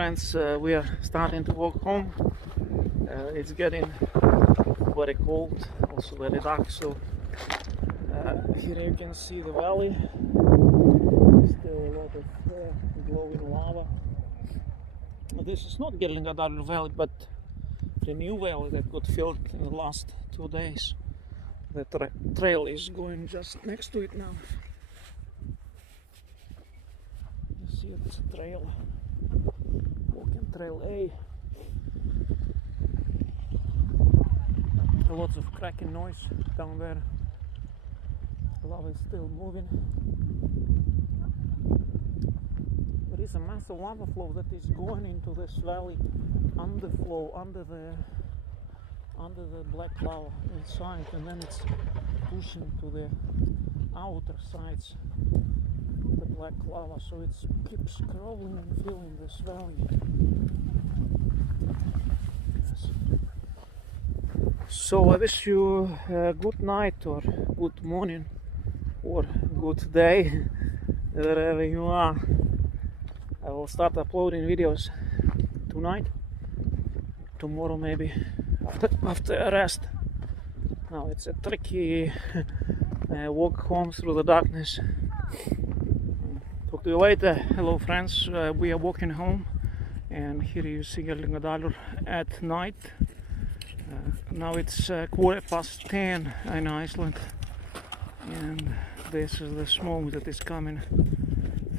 friends, we are starting to walk home. It's getting very cold, also very dark, so here you can see the valley. Still a lot of glowing lava. This is not Geldingadalur valley, but the new valley that got filled in the last 2 days. The trail is going just next to it now. You see it's a trail, walking trail A. Lots of cracking noise down there. Lava is still moving. There is a massive lava flow that is going into this valley, underflow under the black lava inside, and then it's pushing to the outer sides the black lava, so it keeps crawling and filling this valley. Yes. So I wish you a good night or good morning or good day wherever you are. I will start uploading videos tonight, tomorrow maybe after a rest. Now it's a tricky walk home through the darkness. Talk to you later. Hello friends, we are walking home, and here you see Geldingadalur at night. Now it's 10:15 in Iceland, and this is the smoke that is coming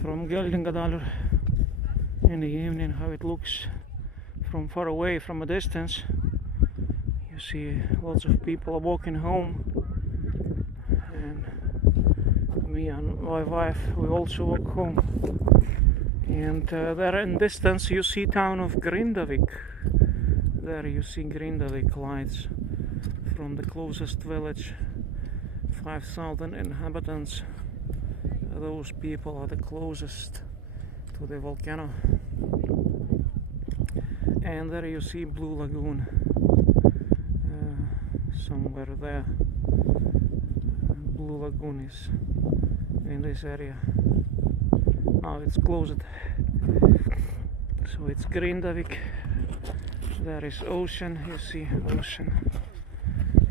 from Geldingadalur in the evening, how it looks from far away, from a distance. You see lots of people are walking home, and me and my wife, we also walk home. And there in distance you see town of Grindavik. There you see Grindavik lights from the closest village, 5,000 inhabitants. Those people are the closest to the volcano. And there you see Blue Lagoon, somewhere there. Blue Lagoon is in this area. Now it's closed, so it's Grindavik. There is ocean, you see ocean,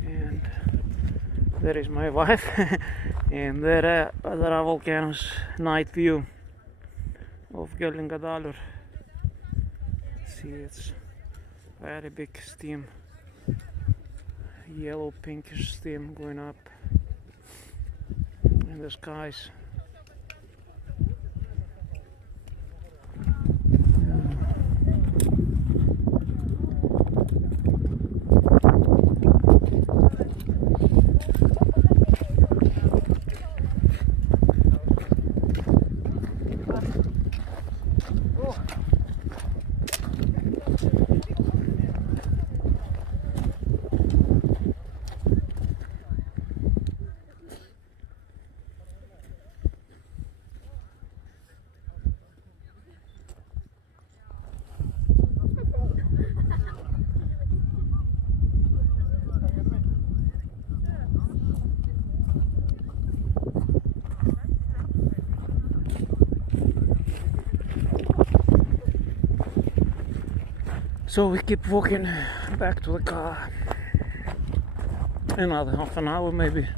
and there is my wife, and there are volcanoes. Night view of Geldingadalur. See, it's very big steam, yellow pinkish steam going up in the skies. So we keep walking back to the car. Another half an hour maybe.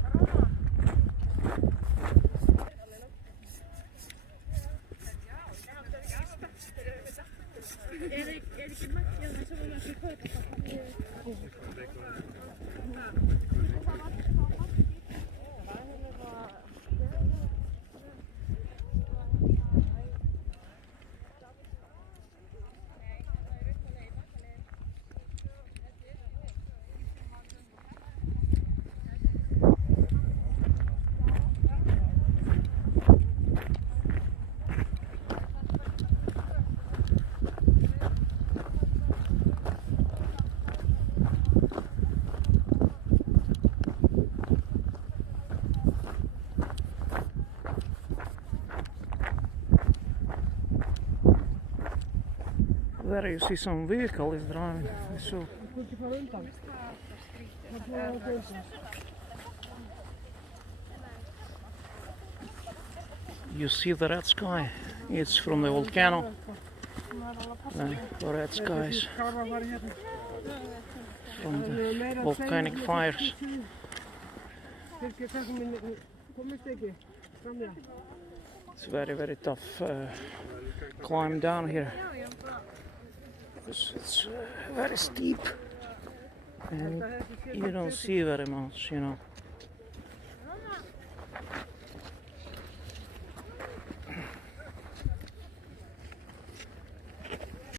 There you see some vehicle is driving. So you see the red sky. It's from the volcano. red skies from the volcanic fires. It's very tough climb down here. It's very steep and you don't see very much, you know.